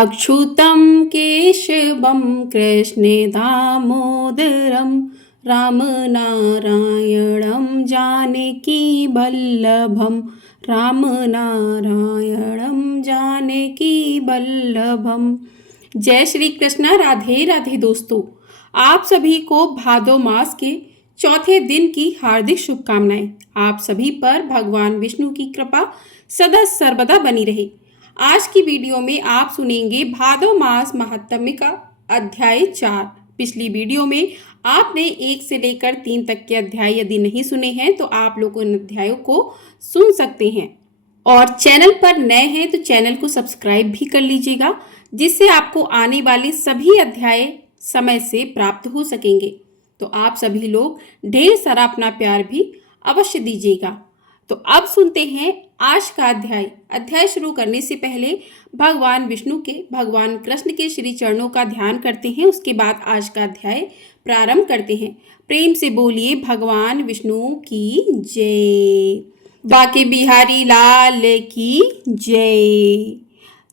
अच्युतं केशवं कृष्णदामोदरं रामनारायणं जानकीवल्लभं रामनारायणं जानकीवल्लभम। जय श्री कृष्णा। राधे राधे दोस्तों, आप सभी को भादो मास के चौथे दिन की हार्दिक शुभकामनाएं। आप सभी पर भगवान विष्णु की कृपा सदा सर्वदा बनी रहे। आज की वीडियो में आप सुनेंगे भादो मास महात्म्य का अध्याय 4। पिछली वीडियो में आपने 1 से लेकर 3 तक के अध्याय यदि नहीं सुने हैं तो आप लोग उन अध्यायों को सुन सकते हैं। और चैनल पर नए हैं तो चैनल को सब्सक्राइब भी कर लीजिएगा, जिससे आपको आने वाले सभी अध्याय समय से प्राप्त हो सकेंगे। तो आप सभी लोग ढेर सारा अपना प्यार भी अवश्य दीजिएगा। तो अब सुनते हैं आज का अध्याय शुरू करने से पहले भगवान विष्णु के, भगवान कृष्ण के श्री चरणों का ध्यान करते हैं। उसके बाद आज का अध्याय प्रारंभ करते हैं। प्रेम से बोलिए भगवान विष्णु की जय, बाके बिहारी लाल की जय।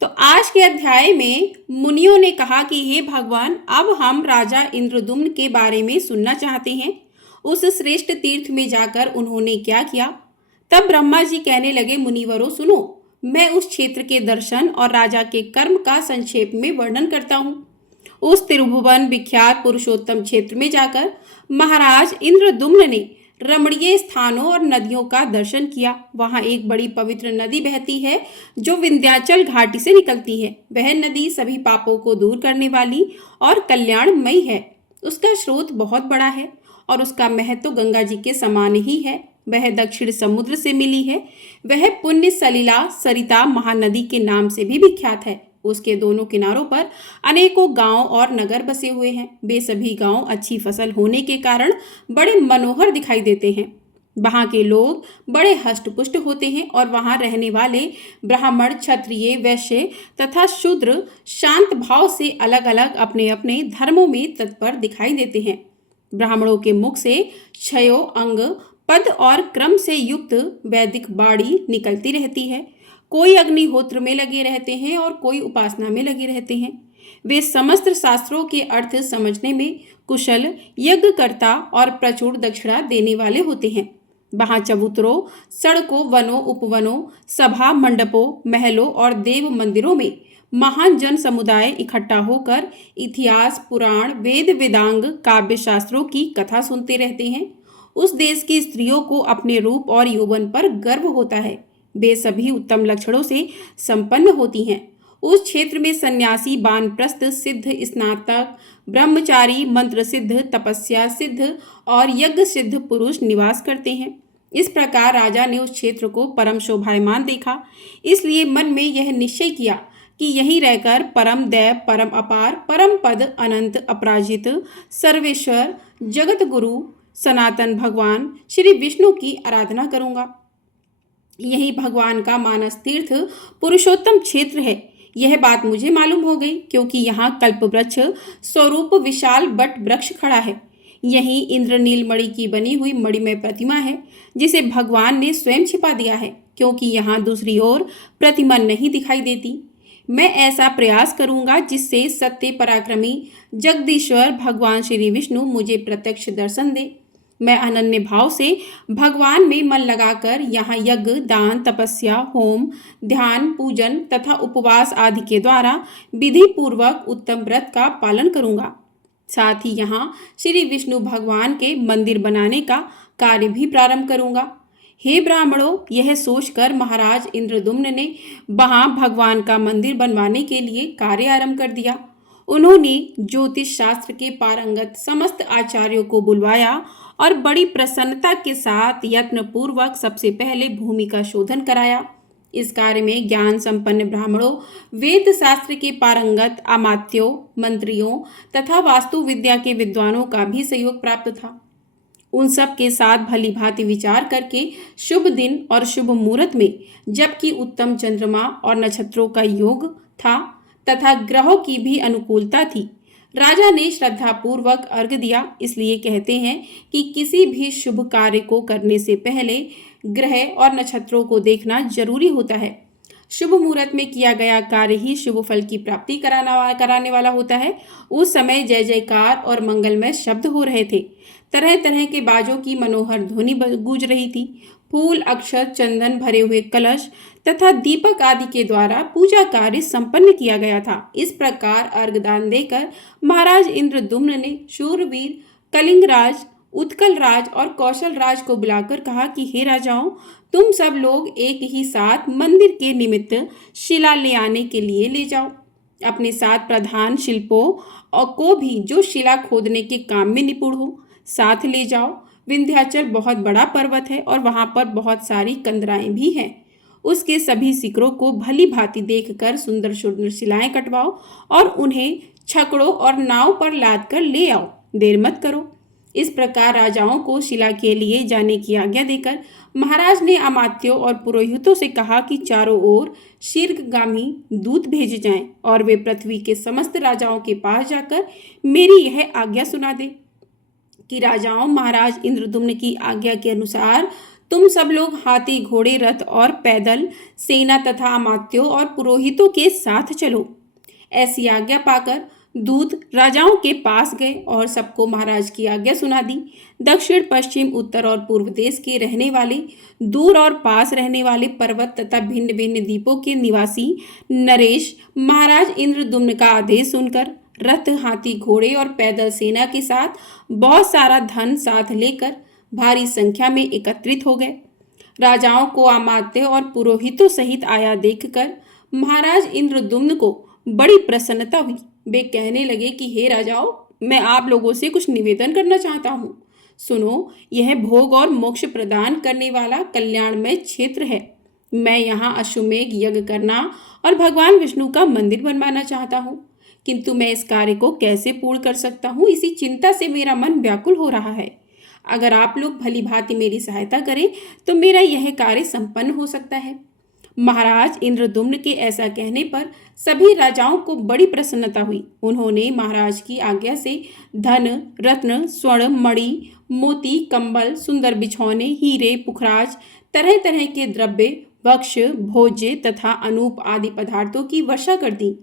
तो आज के अध्याय में मुनियों ने कहा कि हे भगवान, अब हम राजा इंद्रदुम्न के बारे में सुनना चाहते हैं। उस श्रेष्ठ तीर्थ में जाकर उन्होंने क्या किया। तब ब्रह्मा जी कहने लगे, मुनिवरों सुनो, मैं उस क्षेत्र के दर्शन और राजा के कर्म का संक्षेप में वर्णन करता हूँ। उस त्रिभुवन विख्यात पुरुषोत्तम क्षेत्र में जाकर महाराज इंद्रदुम्न ने रमणीय स्थानों और नदियों का दर्शन किया। वहां एक बड़ी पवित्र नदी बहती है जो विंध्याचल घाटी से निकलती है। वह नदी सभी पापों को दूर करने वाली और कल्याणमयी है। उसका स्रोत बहुत बड़ा है और उसका महत्व तो गंगा जी के समान ही है। वह दक्षिण समुद्र से मिली है। वह पुण्य सलिला सरिता महानदी के नाम से भी विख्यात है। उसके दोनों किनारों पर अनेकों गांव और नगर बसे हुए हैं। वे सभी गांव अच्छी फसल होने के कारण बड़े मनोहर दिखाई देते हैं। वहां के लोग बड़े हष्टपुष्ट होते हैं और वहां रहने वाले ब्राह्मण, क्षत्रिय, वैश्य तथा शूद्र शांत भाव से अलग अलग अपने अपने धर्मों में तत्पर दिखाई देते हैं। ब्राह्मणों के मुख से क्षयो अंग पद और क्रम से युक्त वैदिक बाणी निकलती रहती है। कोई अग्निहोत्र में लगे रहते हैं और कोई उपासना में लगे रहते हैं। वे समस्त शास्त्रों के अर्थ समझने में कुशल, यज्ञकर्ता और प्रचुर दक्षिणा देने वाले होते हैं। वहां चबूतरों, सड़कों, वनों, उपवनों, सभा मंडपों, महलों और देव मंदिरों में महान जन समुदाय इकट्ठा होकर इतिहास, पुराण, वेद, वेदांग, काव्य शास्त्रों की कथा सुनते रहते हैं। उस देश की स्त्रियों को अपने रूप और यौवन पर गर्व होता है। वे सभी उत्तम लक्षणों से संपन्न होती हैं। उस क्षेत्र में सन्यासी, वानप्रस्थ, सिद्ध, स्नातक, ब्रह्मचारी, मंत्र सिद्ध, तपस्या सिद्ध और यज्ञ सिद्ध पुरुष निवास करते हैं। इस प्रकार राजा ने उस क्षेत्र को परम शोभायमान देखा। इसलिए मन में यह निश्चय किया कि यहीं रहकर परम दैव, परम अपार, परम पद, अनंत, अपराजित, सर्वेश्वर, जगत गुरु, सनातन भगवान श्री विष्णु की आराधना करूंगा। यही भगवान का मानस तीर्थ पुरुषोत्तम क्षेत्र है। यह बात मुझे मालूम हो गई, क्योंकि यहाँ कल्प वृक्ष स्वरूप विशाल बट वृक्ष खड़ा है। यही इंद्रनील मणि की बनी हुई मणिमय प्रतिमा है, जिसे भगवान ने स्वयं छिपा दिया है, क्योंकि यहाँ दूसरी ओर प्रतिमा नहीं दिखाई देती। मैं ऐसा प्रयास करूंगा जिससे सत्य पराक्रमी जगदीश्वर भगवान श्री विष्णु मुझे प्रत्यक्ष दर्शन दे। मैं अनन्य भाव से भगवान में मन लगाकर यहाँ यज्ञ, दान, तपस्या, होम, ध्यान, पूजन तथा उपवास आदि के द्वारा विधि पूर्वक उत्तम व्रत का पालन करूंगा। साथ ही यहाँ श्री विष्णु भगवान के मंदिर बनाने का कार्य भी प्रारंभ करूंगा। हे ब्राह्मणों, यह सोचकर महाराज इंद्रदुम्न ने वहां भगवान का मंदिर बनवाने के लिए कार्य आरंभ कर दिया। उन्होंने ज्योतिष शास्त्र के पारंगत समस्त आचार्यों को बुलवाया और बड़ी प्रसन्नता के साथ यत्न पूर्वक सबसे पहले भूमि का शोधन कराया। इस कार्य में ज्ञान संपन्न ब्राह्मणों, वेद शास्त्र के पारंगत अमात्यों, मंत्रियों तथा वास्तु विद्या के विद्वानों का भी सहयोग प्राप्त था। उन सब के साथ भली भांति विचार करके शुभ दिन और शुभ मुहूर्त में, जबकि उत्तम चंद्रमा और नक्षत्रों का योग था तथा ग्रहों की भी अनुकूलता थी, राजा ने श्रद्धा पूर्वक अर्घ्य दिया। इसलिए कहते हैं कि किसी भी शुभ कार्य को करने से पहले ग्रह और नक्षत्रों को देखना जरूरी होता है। शुभ मुहूर्त में किया गया कार्य ही शुभ फल की प्राप्ति कराने वाला होता है। उस समय जय जयकार और मंगलमय शब्द हो रहे थे। तरह तरह के बाजों की मनोहर ध्वनि गूंज रही थी। फूल, अक्षत, चंदन भरे हुए कलश तथा दीपक आदि के द्वारा पूजा कार्य संपन्न किया गया था। इस प्रकार अर्घदान देकर महाराज इंद्रद्युम्न ने शूरवीर कलिंगराज, उत्कल राज और कौशल राज को बुलाकर कहा कि हे राजाओं, तुम सब लोग एक ही साथ मंदिर के निमित्त शिला ले आने के लिए ले जाओ। अपने साथ प्रधान शिल्पों और को भी जो शिला खोदने के काम में निपुण हो साथ ले जाओ। विंध्याचल बहुत बड़ा पर्वत है और वहां पर बहुत सारी कंदराएं भी हैं। उसके सभी शिखरों को भली भांति देखकर सुंदर सुंदर शिलाएं कटवाओ और उन्हें छकड़ों और नाव पर लाद कर ले आओ। देर मत करो। इस प्रकार राजाओं को शिला के लिए जाने की आज्ञा देकर महाराज ने अमात्यों और पुरोहितों से कहा कि चारों ओर शीर्घगामी दूत भेजे जाएं और वे पृथ्वी के समस्त राजाओं के पास जाकर मेरी यह आज्ञा सुना दे कि राजाओं, महाराज इंद्रद्युम्न की आज्ञा के अनुसार तुम सब लोग हाथी, घोड़े, रथ और पैदल सेना तथा अमात्यों और पुरोहितों के साथ चलो। ऐसी आज्ञा पाकर दूत राजाओं के पास गए और सबको महाराज की आज्ञा सुना दी। दक्षिण, पश्चिम, उत्तर और पूर्व देश के रहने वाले, दूर और पास रहने वाले, पर्वत तथा भिन्न भिन्न द्वीपों के निवासी नरेश महाराज इंद्रद्युम्न का आदेश सुनकर रथ, हाथी, घोड़े और पैदल सेना के साथ बहुत सारा धन साथ लेकर भारी संख्या में एकत्रित हो गए। राजाओं को अमात्य और पुरोहितों सहित आया देखकर महाराज इंद्रद्युम्न को बड़ी प्रसन्नता हुई। वे कहने लगे कि हे राजाओं, मैं आप लोगों से कुछ निवेदन करना चाहता हूँ। सुनो, यह भोग और मोक्ष प्रदान करने वाला कल्याणमय क्षेत्र है। मैं यहाँ अश्वमेघ यज्ञ करना और भगवान विष्णु का मंदिर बनवाना चाहता हूँ, किंतु मैं इस कार्य को कैसे पूर्ण कर सकता हूँ, इसी चिंता से मेरा मन व्याकुल हो रहा है। अगर आप लोग भली भांति मेरी सहायता करें तो मेरा यह कार्य संपन्न हो सकता है। महाराज इंद्रद्युम्न के ऐसा कहने पर सभी राजाओं को बड़ी प्रसन्नता हुई। उन्होंने महाराज की आज्ञा से धन, रत्न, स्वर्ण, मणि, मोती, कंबल, सुंदर बिछौने, हीरे, पुखराज, तरह तरह के द्रव्य, भक्ष्य, भोज्य तथा अनूप आदि पदार्थों की वर्षा कर दी।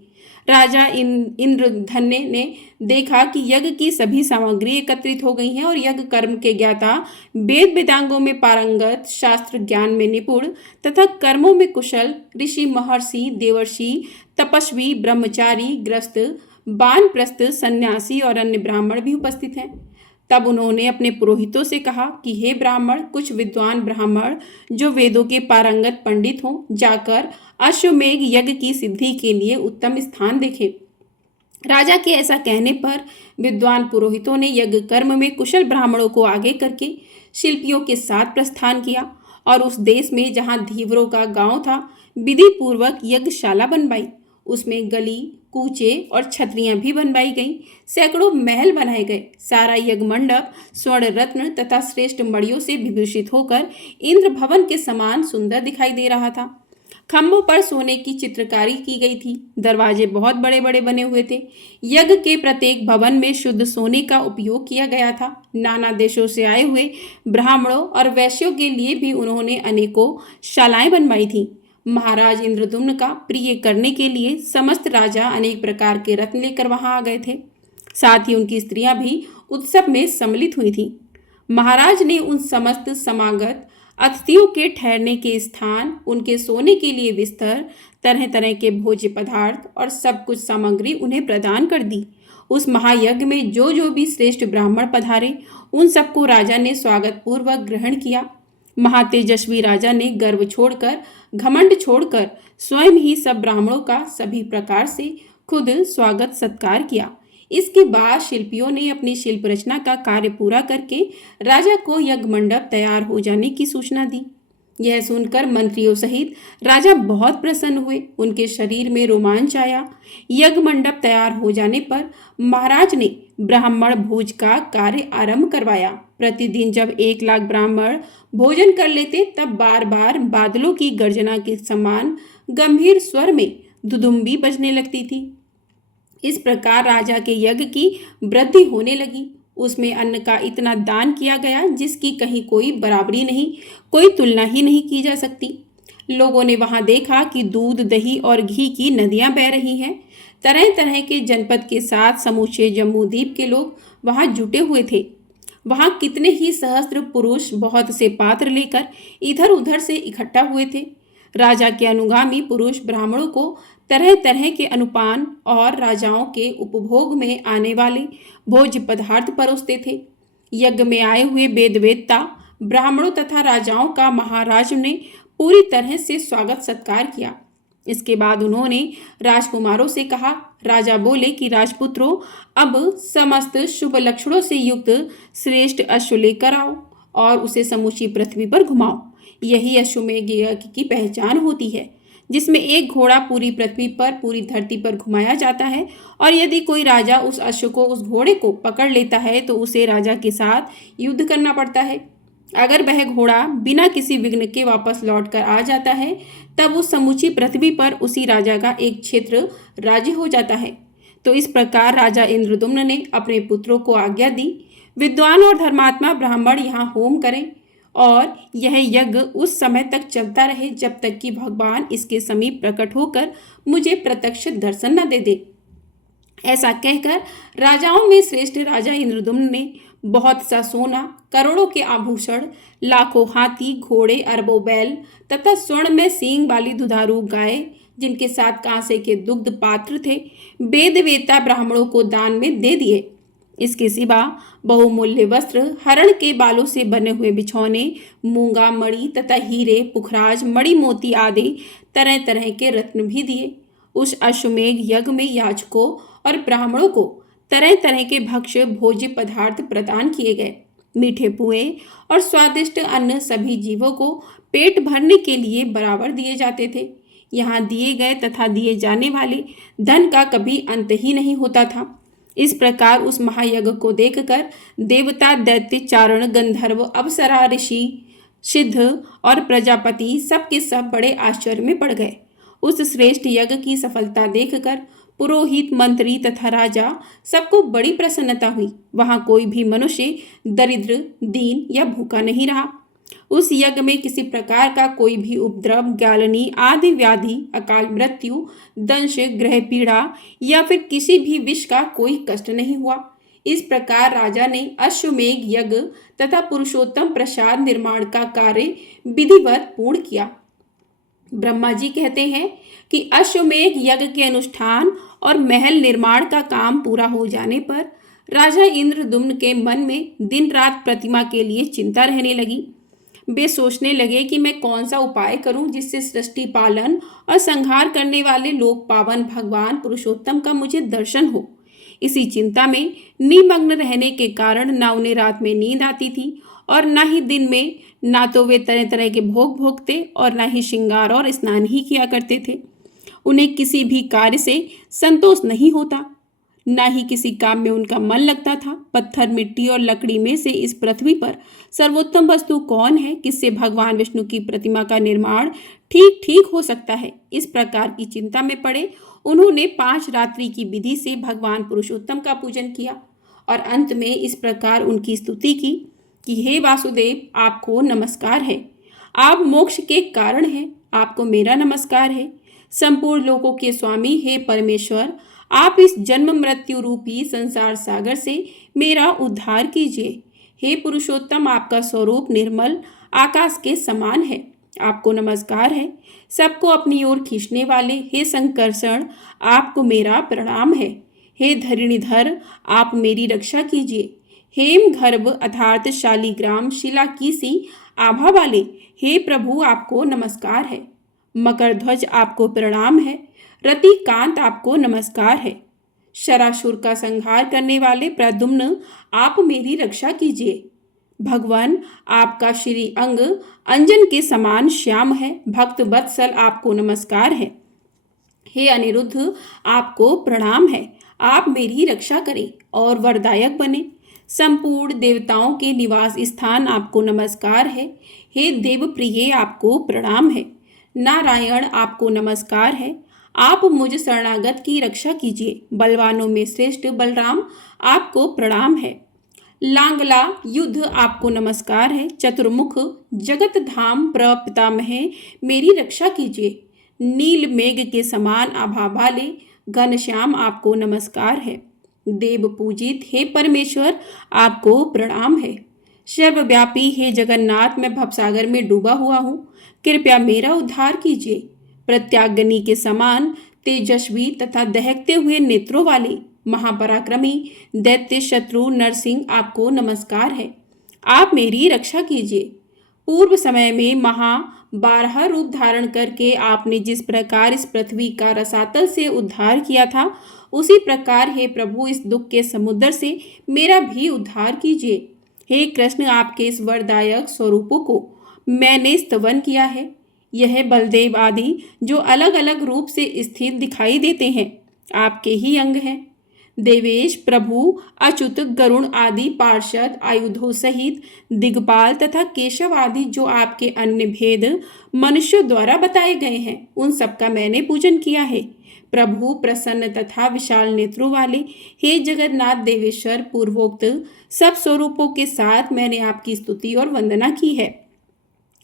राजा इंद्रधन्य ने देखा कि यज्ञ की सभी सामग्री एकत्रित हो गई हैं और यज्ञ कर्म के ज्ञाता, वेद वेदांगों में पारंगत, शास्त्र ज्ञान में निपुण तथा कर्मों में कुशल ऋषि, महर्षि, देवर्षि, तपस्वी, ब्रह्मचारी, गृहस्थ, वानप्रस्थ, सन्यासी और अन्य ब्राह्मण भी उपस्थित हैं। तब उन्होंने अपने पुरोहितों से कहा कि हे ब्राह्मण, कुछ विद्वान ब्राह्मण जो वेदों के पारंगत पंडित हों, जाकर अश्वमेघ यज्ञ की सिद्धि के लिए उत्तम स्थान देखें। राजा के ऐसा कहने पर विद्वान पुरोहितों ने यज्ञ कर्म में कुशल ब्राह्मणों को आगे करके शिल्पियों के साथ प्रस्थान किया और उस देश में जहाँ धीवरों का गांव था, विधि पूर्वक यज्ञशाला बनवाई। उसमें गली, कूचे और छतरियां भी बनवाई गईं। सैकड़ों महल बनाए गए। सारा यज्ञ मंडप स्वर्ण, रत्न तथा श्रेष्ठ मणियों से विभूषित होकर इंद्र भवन के समान सुंदर दिखाई दे रहा था। खम्भों पर सोने की चित्रकारी की गई थी। दरवाजे बहुत बड़े बड़े बने हुए थे। यज्ञ के प्रत्येक भवन में शुद्ध सोने का उपयोग किया गया था। नाना देशों से आए हुए ब्राह्मणों और वैश्यों के लिए भी उन्होंने अनेकों शालाएं बनवाई थीं। महाराज इंद्रद्युम्न का प्रिय करने के लिए समस्त राजा अनेक प्रकार के रत्न लेकर वहां आ गए थे। साथ ही उनकी स्त्रियां भी उत्सव में सम्मिलित हुई थीं। महाराज ने उन समस्त समागत अतिथियों के ठहरने के स्थान, उनके सोने के लिए बिस्तर, तरह तरह के भोज्य पदार्थ और सब कुछ सामग्री उन्हें प्रदान कर दी। उस महायज्ञ में जो भी श्रेष्ठ ब्राह्मण पधारे, उन सबको राजा ने स्वागत पूर्वक ग्रहण किया। महातेजस्वी राजा ने गर्व छोड़कर, घमंड छोड़कर स्वयं ही सब ब्राह्मणों का सभी प्रकार से खुद स्वागत सत्कार किया। इसके बाद शिल्पियों ने अपनी शिल्प रचना का कार्य पूरा करके राजा को यज्ञ मंडप तैयार हो जाने की सूचना दी। यह सुनकर मंत्रियों सहित राजा बहुत प्रसन्न हुए। उनके शरीर में रोमांच आया। यज्ञ मंडप तैयार हो जाने पर महाराज ने ब्राह्मण भोज का कार्य आरंभ करवाया। प्रतिदिन जब 1 लाख ब्राह्मण भोजन कर लेते, तब बार बार बादलों की गर्जना के समान गंभीर स्वर में दुदुम्बी बजने लगती थी। इस प्रकार राजा के यज्ञ की वृद्धि होने लगी। उसमें अन्न का इतना दान किया गया जिसकी कहीं कोई बराबरी नहीं, कोई तुलना ही नहीं की जा सकती। लोगों ने वहां देखा कि दूध, दही और घी की नदियां बह रही हैं। तरह तरह के जनपद के साथ समूचे जम्बूद्वीप के लोग वहां जुटे हुए थे। वहां कितने ही सहस्त्र पुरुष बहुत से पात्र लेकर इधर उधर से इकट्ठा हुए थे। राजा के अनुगामी पुरुष ब्राह्मणों को तरह तरह के अनुपान और राजाओं के उपभोग में आने वाले भोज्य पदार्थ परोसते थे। यज्ञ में आए हुए वेद वेदता ब्राह्मणों तथा राजाओं का महाराज ने पूरी तरह से स्वागत सत्कार किया। इसके बाद उन्होंने राजकुमारों से कहा। राजा बोले कि राजपुत्रों, अब समस्त शुभ लक्षणों से युक्त श्रेष्ठ अश्व लेकर आओ और उसे समूची पृथ्वी पर घुमाओ। यही अश्वमेध यज्ञ की पहचान होती है, जिसमें एक घोड़ा पूरी पृथ्वी पर, पूरी धरती पर घुमाया जाता है, और यदि कोई राजा उस अश्व को, उस घोड़े को पकड़ लेता है तो उसे राजा के साथ युद्ध करना पड़ता है। अगर वह घोड़ा बिना किसी विघ्न के वापस लौट कर आ जाता है, तब उस समूची पृथ्वी पर उसी राजा का एक क्षेत्र राज्य हो जाता है। तो इस प्रकार राजा इंद्रदुम्न ने अपने पुत्रों को आज्ञा दी, विद्वान और धर्मात्मा ब्राह्मण यहाँ होम करें और यह यज्ञ उस समय तक चलता रहे जब तक कि भगवान इसके समीप प्रकट होकर मुझे प्रत्यक्ष दर्शन न दे दे। ऐसा कहकर राजाओं में श्रेष्ठ राजा इंद्रदुम्न ने बहुत सा सोना, करोड़ों के आभूषण, लाखों हाथी, घोड़े, अरबों बैल तथा स्वर्ण में सींग वाली दुधारू गाय, जिनके साथ कांसे के दुग्ध पात्र थे, वेद वेता ब्राह्मणों को दान में दे दिए। इसके सिवा बहुमूल्य वस्त्र, हरण के बालों से बने हुए बिछौने, मूंगा, मणि तथा हीरे, पुखराज, मणि मोती आदि तरह तरह के रत्न भी दिए। उस अश्वमेध यज्ञ में याचकों और ब्राह्मणों को तरह तरह के भक्ष्य भोज्य पदार्थ प्रदान किए गए। मीठे पुए और स्वादिष्ट अन्न सभी जीवों को पेट भरने के लिए बराबर दिए जाते थे। यहाँ दिए गए तथा दिए जाने वाले धन का कभी अंत ही नहीं होता था। इस प्रकार उस महायज्ञ को देखकर देवता, दैत्य, चारण, गंधर्व, अप्सरा, ऋषि, सिद्ध और प्रजापति सब के सब बड़े आश्चर्य में पड़ गए। उस श्रेष्ठ यज्ञ की सफलता देखकर पुरोहित, मंत्री तथा राजा सबको बड़ी प्रसन्नता हुई। वहां कोई भी मनुष्य दरिद्र, दीन या भूखा नहीं रहा। उस यज्ञ में किसी प्रकार का कोई भी उपद्रव, ग्यालनी आदि व्याधि, अकाल मृत्यु, दंश, ग्रह पीड़ा या फिर किसी भी विष का कोई कष्ट नहीं हुआ। इस प्रकार राजा ने अश्वमेध यज्ञ तथा पुरुषोत्तम प्रसाद निर्माण का कार्य विधिवत पूर्ण किया। ब्रह्मा जी कहते हैं कि अश्वमेध यज्ञ के अनुष्ठान और महल निर्माण का काम पूरा हो जाने पर राजा इंद्रदुम्न के मन में दिन रात प्रतिमा के लिए चिंता रहने लगी। वे सोचने लगे कि मैं कौन सा उपाय करूं जिससे सृष्टि पालन और संहार करने वाले लोक पावन भगवान पुरुषोत्तम का मुझे दर्शन हो। इसी चिंता में निमग्न रहने के कारण ना उन्हें रात में नींद आती थी और ना ही दिन में। ना तो वे तरह तरह के भोग भोगते और ना ही श्रृंगार और स्नान ही किया करते थे। उन्हें किसी भी कार्य से संतोष नहीं होता, ना ही किसी काम में उनका मन लगता था। पत्थर, मिट्टी और लकड़ी में से इस पृथ्वी पर सर्वोत्तम वस्तु कौन है, किससे भगवान विष्णु की प्रतिमा का निर्माण ठीक ठीक हो सकता है। इस प्रकार की चिंता में पड़े उन्होंने 5 रात्रि की विधि से भगवान पुरुषोत्तम का पूजन किया और अंत में इस प्रकार उनकी स्तुति की कि हे वासुदेव, आपको नमस्कार है, आप मोक्ष के कारण हैं, आपको मेरा नमस्कार है। संपूर्ण लोकों के स्वामी हे परमेश्वर, आप इस जन्म मृत्यु रूपी संसार सागर से मेरा उद्धार कीजिए। हे पुरुषोत्तम, आपका स्वरूप निर्मल आकाश के समान है, आपको नमस्कार है। सबको अपनी ओर खींचने वाले हे संकर्षण, आपको मेरा प्रणाम है। हे धरणीधर, आप मेरी रक्षा कीजिए। हेम गर्भ अर्थात शालिग्राम शिला की सी आभा वाले हे प्रभु, आपको नमस्कार है। मकर ध्वज, आपको प्रणाम है। रतिकांत, आपको नमस्कार है। शरासुर का संहार करने वाले प्रद्युम्न, आप मेरी रक्षा कीजिए। भगवान, आपका श्री अंग अंजन के समान श्याम है। भक्त वत्सल, आपको नमस्कार है। हे अनिरुद्ध, आपको प्रणाम है, आप मेरी रक्षा करें और वरदायक बने। संपूर्ण देवताओं के निवास स्थान, आपको नमस्कार है। हे देवप्रिय, आपको प्रणाम है। नारायण, आपको नमस्कार है, आप मुझ शरणागत की रक्षा कीजिए। बलवानों में श्रेष्ठ बलराम, आपको प्रणाम है। लांगला युद्ध आपको नमस्कार है। चतुर्मुख जगत धाम प्रपितामह मेरी रक्षा कीजिए। नील मेघ के समान आभा वाले घनश्याम आपको नमस्कार है। देव पूजित हे परमेश्वर आपको प्रणाम है। सर्वव्यापी हे जगन्नाथ मैं भवसागर में डूबा हुआ हूँ, कृपया मेरा उद्धार कीजिए। प्रत्याग्नि के समान तेजस्वी तथा दहकते हुए नेत्रों वाले महापराक्रमी दैत्य शत्रु नरसिंह आपको नमस्कार है। आप मेरी रक्षा कीजिए। पूर्व समय में 12 रूप धारण करके आपने जिस प्रकार इस पृथ्वी का रसातल से उद्धार किया था, उसी प्रकार हे प्रभु इस दुख के समुद्र से मेरा भी उद्धार कीजिए। हे कृष्ण आपके इस वरदायक स्वरूपों को मैंने स्तवन किया है। यह बलदेव आदि जो अलग अलग रूप से स्थित दिखाई देते हैं, आपके ही अंग हैं। देवेश प्रभु अच्युत गरुण आदि पार्षद आयुधों सहित दिग्पाल तथा केशव आदि जो आपके अन्य भेद मनुष्यों द्वारा बताए गए हैं, उन सबका मैंने पूजन किया है। प्रभु प्रसन्न तथा विशाल नेत्रों वाले हे जगन्नाथ देवेश्वर पूर्वोक्त सब स्वरूपों के साथ मैंने आपकी स्तुति और वंदना की है।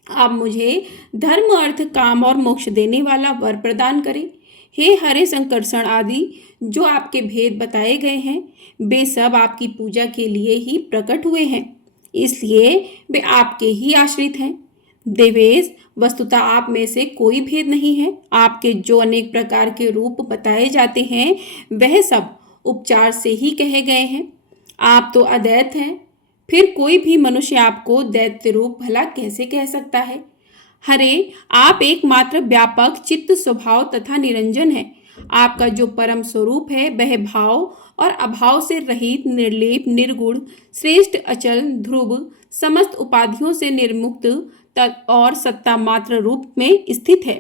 आप मुझे धर्म अर्थ काम और मोक्ष देने वाला वर प्रदान करें। हे हरे संकर्षण आदि जो आपके भेद बताए गए हैं, वे सब आपकी पूजा के लिए ही प्रकट हुए हैं, इसलिए वे आपके ही आश्रित हैं। देवेश वस्तुतः आप में से कोई भेद नहीं है। आपके जो अनेक प्रकार के रूप बताए जाते हैं, वह सब उपचार से ही कहे गए हैं। आप तो अद्वैत हैं, फिर कोई भी मनुष्य आपको दैत्य रूप भला कैसे कह सकता है। हरे आप एकमात्र व्यापक चित्त स्वभाव तथा निरंजन है। आपका जो परम स्वरूप है वह भाव और अभाव से रहित निर्लेप निर्गुण श्रेष्ठ अचल ध्रुव समस्त उपाधियों से निर्मुक्त और सत्ता मात्र रूप में स्थित है।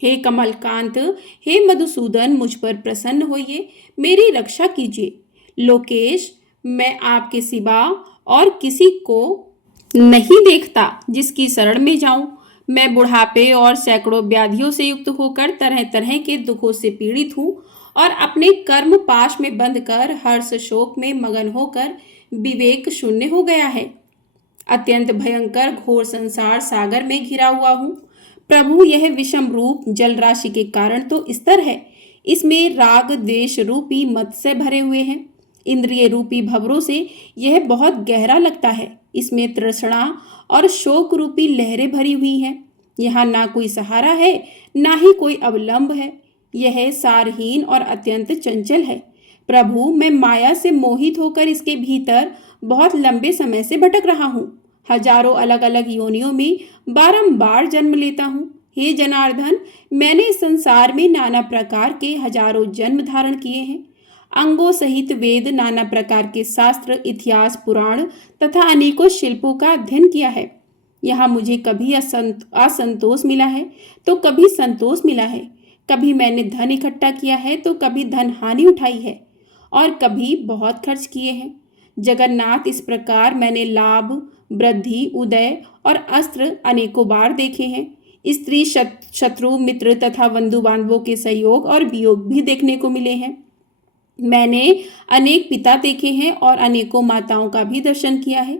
हे कमलकांत हे मधुसूदन मुझ पर प्रसन्न होइए, मेरी रक्षा कीजिए। लोकेश मैं आपके सिवा और किसी को नहीं देखता जिसकी शरण में जाऊं। मैं बुढ़ापे और सैकड़ों व्याधियों से युक्त होकर तरह तरह के दुखों से पीड़ित हूँ और अपने कर्म पाश में बंध कर हर्ष शोक में मगन होकर विवेक शून्य हो गया है। अत्यंत भयंकर घोर संसार सागर में घिरा हुआ हूँ। प्रभु यह विषम रूप जल राशि के कारण तो स्तर है, इसमें राग द्वेष रूपी मत्स्य भरे हुए हैं। इंद्रिय रूपी भंवरों से यह बहुत गहरा लगता है। इसमें तृष्णा और शोक रूपी लहरें भरी हुई हैं। यहाँ ना कोई सहारा है, ना ही कोई अवलंब है। यह सारहीन और अत्यंत चंचल है। प्रभु मैं माया से मोहित होकर इसके भीतर बहुत लंबे समय से भटक रहा हूँ। हजारों अलग अलग योनियों में बारंबार जन्म लेता हूँ। हे जनार्दन मैंने इस संसार में नाना प्रकार के हजारों जन्म धारण किए हैं। अंगों सहित वेद नाना प्रकार के शास्त्र इतिहास पुराण तथा अनेकों शिल्पों का अध्ययन किया है। यहाँ मुझे कभी असंतोष मिला है तो कभी संतोष मिला है। कभी मैंने धन इकट्ठा किया है तो कभी धन हानि उठाई है और कभी बहुत खर्च किए हैं। जगन्नाथ इस प्रकार मैंने लाभ वृद्धि उदय और अस्त्र अनेकों बार देखे हैं। स्त्री शत्रु मित्र तथा बंधु बांधवों के सहयोग और वियोग भी देखने को मिले हैं। मैंने अनेक पिता देखे हैं और अनेकों माताओं का भी दर्शन किया है।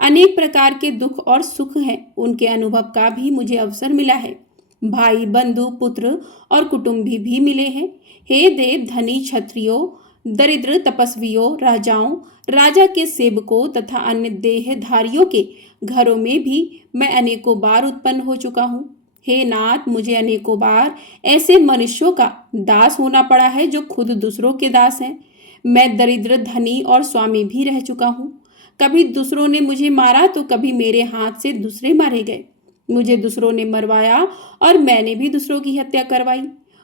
अनेक प्रकार के दुख और सुख हैं, उनके अनुभव का भी मुझे अवसर मिला है। भाई बंधु पुत्र और कुटुंबी भी मिले हैं। हे देव धनी क्षत्रियों दरिद्र तपस्वियों राजाओं राजा के सेवकों तथा अन्य देहधारियों के घरों में भी मैं अनेकों बार उत्पन्न हो चुका हूँ। हे नाथ मुझे अनेकों बार ऐसे मनुष्यों का दास होना पड़ा है जो खुद दूसरों के दास हैं। मैं दरिद्र धनी और स्वामी भी रह चुका हूँ। कभी दूसरों ने मुझे मारा तो कभी मेरे हाथ से दूसरे मारे गए। मुझे दूसरों ने मरवाया और मैंने भी दूसरों की हत्या करवाई।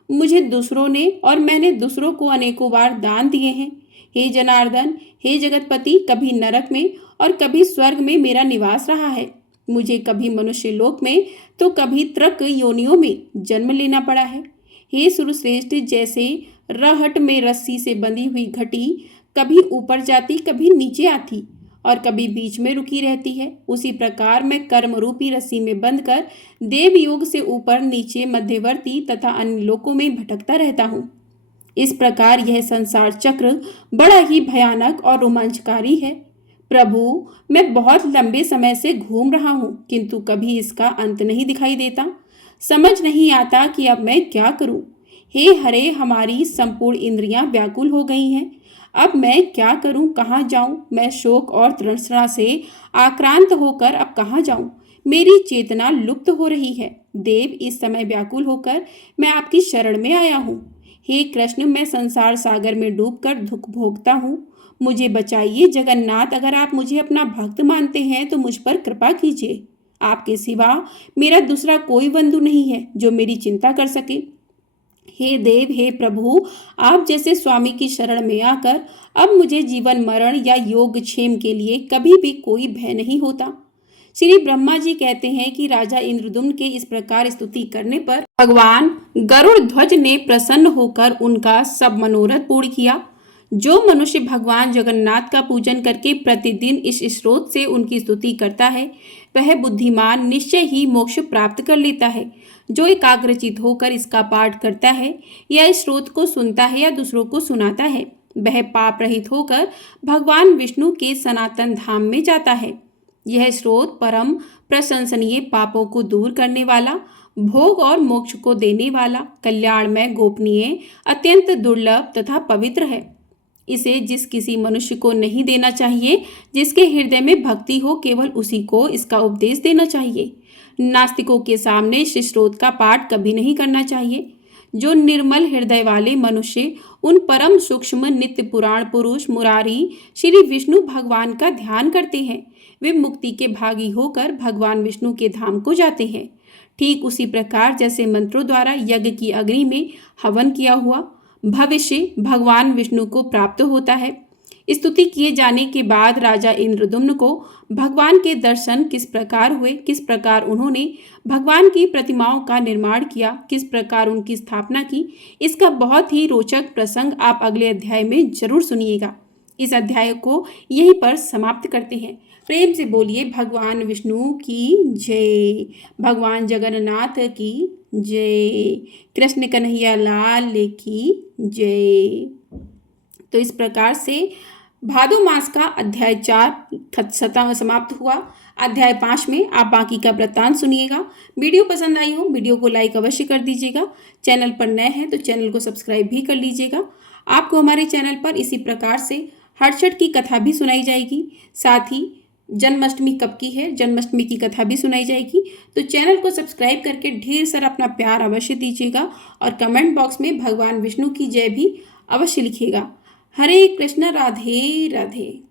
मुझे दूसरों ने और मैंने दूसरों को अनेकों बार दान दिए हैं। हे जनार्दन हे जगतपति कभी नरक में और कभी स्वर्ग में मेरा निवास रहा है। मुझे कभी मनुष्य लोक में तो कभी त्रक योनियों में जन्म लेना पड़ा है। हे सुरश्रेष्ठ जैसे रहट में रस्सी से बंधी हुई घटी कभी ऊपर जाती कभी नीचे आती और कभी बीच में रुकी रहती है, उसी प्रकार मैं कर्म रूपी रस्सी में बंधकर देव योग से ऊपर नीचे मध्यवर्ती तथा अन्य लोकों में भटकता रहता हूँ। इस प्रकार यह संसार चक्र बड़ा ही भयानक और रोमांचकारी है। प्रभु, मैं बहुत लंबे समय से घूम रहा हूँ, किंतु कभी इसका अंत नहीं दिखाई देता। समझ नहीं आता कि अब मैं क्या करूँ। हे हरे, हमारी संपूर्ण इंद्रियां व्याकुल हो गई हैं। अब मैं क्या करूं, कहाँ जाऊं? मैं शोक और तृष्णा से आक्रांत होकर अब कहाँ जाऊं? मेरी चेतना लुप्त हो रही है। देव, इस समय व्याकुल होकर मैं आपकी शरण में आया हूँ। हे कृष्ण, मैं संसार सागर में डूबकर दुख भोगता हूँ। मुझे बचाइए जगन्नाथ। अगर आप मुझे अपना भक्त मानते हैं तो मुझ पर कृपा कीजिए। आपके सिवा मेरा दूसरा कोई बंधु नहीं है जो मेरी चिंता कर सके। हे देव, हे प्रभु, आप जैसे स्वामी की शरण में आकर अब मुझे जीवन मरण या योग क्षेम के लिए कभी भी कोई भय नहीं होता। श्री ब्रह्मा जी कहते हैं कि राजा इंद्रदुम्न के इस प्रकार स्तुति करने पर भगवान गरुड़ ध्वज ने प्रसन्न होकर उनका सब मनोरथ पूर्ण किया। जो मनुष्य भगवान जगन्नाथ का पूजन करके प्रतिदिन इस स्रोत से उनकी स्तुति करता है, वह बुद्धिमान निश्चय ही मोक्ष प्राप्त कर लेता है। जो एकाग्रचित होकर इसका पाठ करता है या इस स्रोत को सुनता है या दूसरों को सुनाता है, वह पाप रहित होकर भगवान विष्णु के सनातन धाम में जाता है। यह स्रोत परम प्रशंसनीय, पापों को दूर करने वाला, भोग और मोक्ष को देने वाला, कल्याणमय, गोपनीय, अत्यंत दुर्लभ तथा पवित्र है। इसे जिस किसी मनुष्य को नहीं देना चाहिए, जिसके हृदय में भक्ति हो, केवल उसी को इसका उपदेश देना चाहिए। नास्तिकों के सामने इस स्रोत का पाठ कभी नहीं करना चाहिए। जो निर्मल हृदय वाले मनुष्य उन परम सूक्ष्म नित्य पुराण पुरुष मुरारी श्री विष्णु भगवान का ध्यान करते हैं, वे मुक्ति के भागी होकर भगवान विष्णु के धाम को जाते हैं। ठीक उसी प्रकार जैसे मंत्रों द्वारा यज्ञ की अग्नि में हवन किया हुआ भविष्य भगवान विष्णु को प्राप्त होता है। स्तुति किए जाने के बाद राजा इंद्रदुम्न को भगवान के दर्शन किस प्रकार हुए, किस प्रकार उन्होंने भगवान की प्रतिमाओं का निर्माण किया, किस प्रकार उनकी स्थापना की, इसका बहुत ही रोचक प्रसंग आप अगले अध्याय में जरूर सुनिएगा। इस अध्याय को यहीं पर समाप्त करते हैं। प्रेम से बोलिए भगवान विष्णु की जय, भगवान जगन्नाथ की जय, कृष्ण कन्हैया लाल की जय। तो इस प्रकार से भादो मास का अध्याय 4 समाप्त हुआ। अध्याय 5 में आप बाकी का वृत्तांत सुनिएगा। वीडियो पसंद आई हो, वीडियो को लाइक अवश्य कर दीजिएगा। चैनल पर नए हैं तो चैनल को सब्सक्राइब भी कर लीजिएगा। आपको हमारे चैनल पर इसी प्रकार से हरछठ की कथा भी सुनाई जाएगी। साथ ही जन्माष्टमी कब की है, जन्माष्टमी की कथा भी सुनाई जाएगी। तो चैनल को सब्सक्राइब करके ढेर सारा अपना प्यार अवश्य दीजिएगा और कमेंट बॉक्स में भगवान विष्णु की जय भी अवश्य लिखिएगा। हरे कृष्ण, राधे राधे।